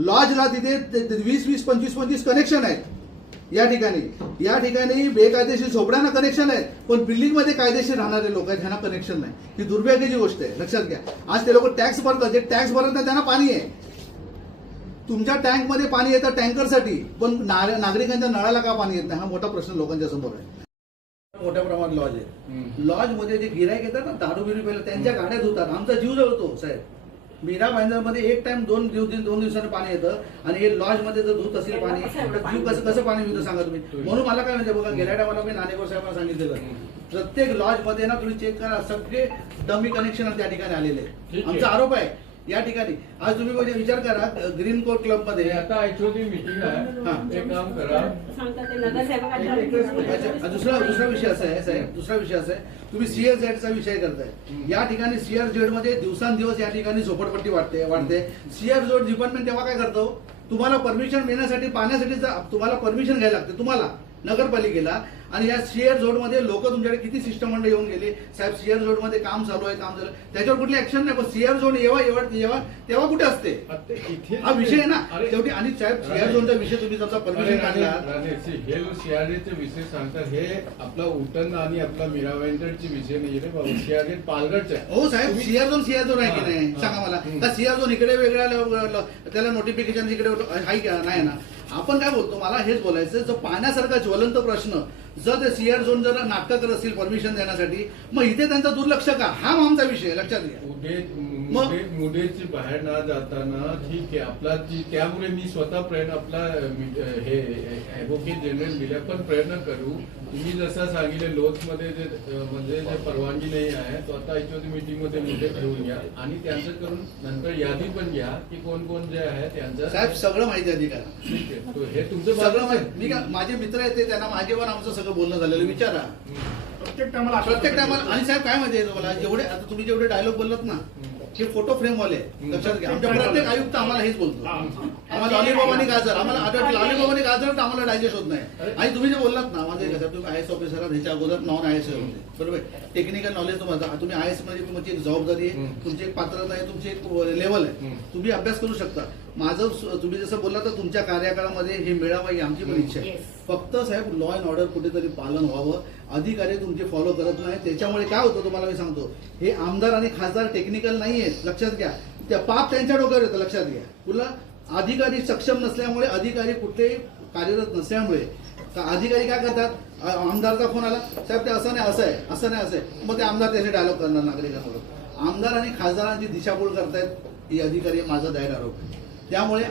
लॉजला तिथे 20-20, 25-25 कनेक्शन आहेत या ठिकाणी बेकायदेशीर झोपड्यांना कनेक्शन आहेत, पण बिल्डिंग मध्ये कायदेशीर राहणारे लोक आहेत, ह्यांना कनेक्शन नाही. ही दुर्भाग्याची गोष्ट आहे, लक्षात घ्या. आज ते लोक टॅक्स भरतात, जे टॅक्स भरत नाही त्यांना पाणी आहे. तुमच्या टँक मध्ये पाणी येतं टँकरसाठी, पण नागरिकांच्या नळाला का पाणी येत नाही, हा मोठा प्रश्न लोकांच्या समोर आहे. मोठ्या प्रमाणात लॉज आहे. लॉज मध्ये जे गिराईक येतात ना, दारू बिरू प्यायला, त्यांच्या गाड्या धुतात. आमचा जीव जळतो साहेब. मीरा भाईंदरमध्ये एक टाइम 2 दिवसांनी पाणी येतं, आणि हे लॉज मध्ये जर धुत असेल पाणी, जीव कसं पाणी मिळतं सांगा तुम्ही. म्हणून मला काय म्हणजे बघा, गेल्या टायमाला मी नाणेकर साहेबांना सांगितलेलं, प्रत्येक लॉज मध्ये ना तुम्ही चेक करा, सगळे डमी कनेक्शन त्या ठिकाणी आलेले. आमचा आरोप आहे या ठिकाणी. आज तुम्ही म्हणजे विचार करा, ग्रीन कोर्ट क्लब मध्ये आता ऍक्च्युअली मीटिंग आहे, एक काम करा. दुसरा विषय असा आहे साहेब, तुम्ही CRZ चा विषय करताय. या ठिकाणी CRZ मध्ये दिवसांदिवस या ठिकाणी झोपडपट्टी वाढते. CRZ डिपार्टमेंट तेव्हा काय करतो, तुम्हाला परमिशन देण्यासाठी, पाण्यासाठी तुम्हाला परमिशन घ्यायला लागते तुम्हाला नगरपालिकेला. आणि या CRZ मध्ये लोक तुमच्याकडे किती शिष्टमंडळ येऊन गेले साहेब, CRZ मध्ये काम चालू आहे, काम झालं, त्याच्यावर कुठली ऍक्शन नाही. पण CRZ येवा तेव्हा कुठे असते, हा विषय आहे ना शेवटी. आणि साहेब CRZ विषय तुम्ही जसा परमिशन काढला, हे CRZ विषय सांगतात, हे आपला उटन आणि आपला मीरा भाईंदरचे विषय नाही रे बाबा. CRZ पालघरचे आहे. हो साहेब, CRZ आहे की नाही सांगा मला. का CRZ इकडे वेगळ्या त्याला नोटिफिकेशन इकडे आहे का नाही ना. आपण काय बोलतो, मला हेच बोलायचं, जो पाण्यासारखा ज्वलंत प्रश्न जर ते CRZ जर नाटकं करत असतील परमिशन देण्यासाठी, मग इथे त्यांचा दुर्लक्ष का, हा आमचा विषय लक्षात घ्या. मुडेची बाहेर न जाताना ठीक आहे आपला, त्यामुळे मी स्वतः प्रयत्न आपला हे ऍडव्होकेट जनरल दिल्या, पण प्रयत्न करू. तुम्ही जसं सांगितले लोच मध्ये म्हणजे जे परवानगी नाही आहे, तो आता ऍक्च्युअली मीटिंग मध्ये मुद्दे घेऊन घ्या आणि त्यांचं करून नंतर यादी पण घ्या की कोण कोण जे आहे त्यांचं. साहेब सगळं माहिती आहे का, ठीक आहे, हे तुमचं सगळं माहिती. मी का माझे मित्र आहेत ते, त्यांना माझेवर आमचं सगळं बोलणं झालेलं, विचारा प्रत्येक टायमाला. आणि साहेब काय माहिती आहे तुम्हाला, जेवढे आता तुम्ही जेवढे डायलॉग बोललात ना, हे फोटो फ्रेम वाले लक्षात घ्या. आमच्या प्रत्येक आयुक्त आम्हाला हेच बोलतो, आम्हाला अलिबाबानी गाजर, आम्हाला अलिबाबानी गाजर तर आम्हाला डायजेस्ट होत नाही. आणि तुम्ही जे बोललात ना, माझे कसं तुम्ही IAS ऑफिसर ह्याच्या अगोदर नॉन IAS होते, बरोबर. टेक्निकल नॉलेज तुम्हाला, तुम्ही IAS मध्ये तुमची एक जबाबदारी आहे, तुमची एक पात्रता आहे, तुमची एक लेवल आहे, तुम्ही अभ्यास करू शकता. माझं तुम्ही जसं बोलला तर तुमच्या कार्यकाळामध्ये हे मिळावं ही आमची पण इच्छा आहे. फक्त साहेब लॉ अँड ऑर्डर कुठेतरी पालन व्हावं. अधिकारी तुमचे फॉलो करत नाही, त्याच्यामुळे काय होतं तुम्हाला मी सांगतो, हे आमदार आणि खासदार टेक्निकल नाही आहेत, लक्षात घ्या. त्या पाप त्यांच्या डोक्यावर येतं, लक्षात घ्या. तुला अधिकारी सक्षम नसल्यामुळे, अधिकारी कुठे कार्यरत नसल्यामुळे अधिकारी काय करतात, आमदारचा फोन आला साहेब ते असं नाही असं आहे, असं नाही असं आहे, मग ते आमदार त्याचे डायलॉग करणार नागरिकांवर. आमदार आणि खासदारांची दिशाभूल करतायत ही अधिकारी, माझा जाहीर आरोप आहे. त्यामुळे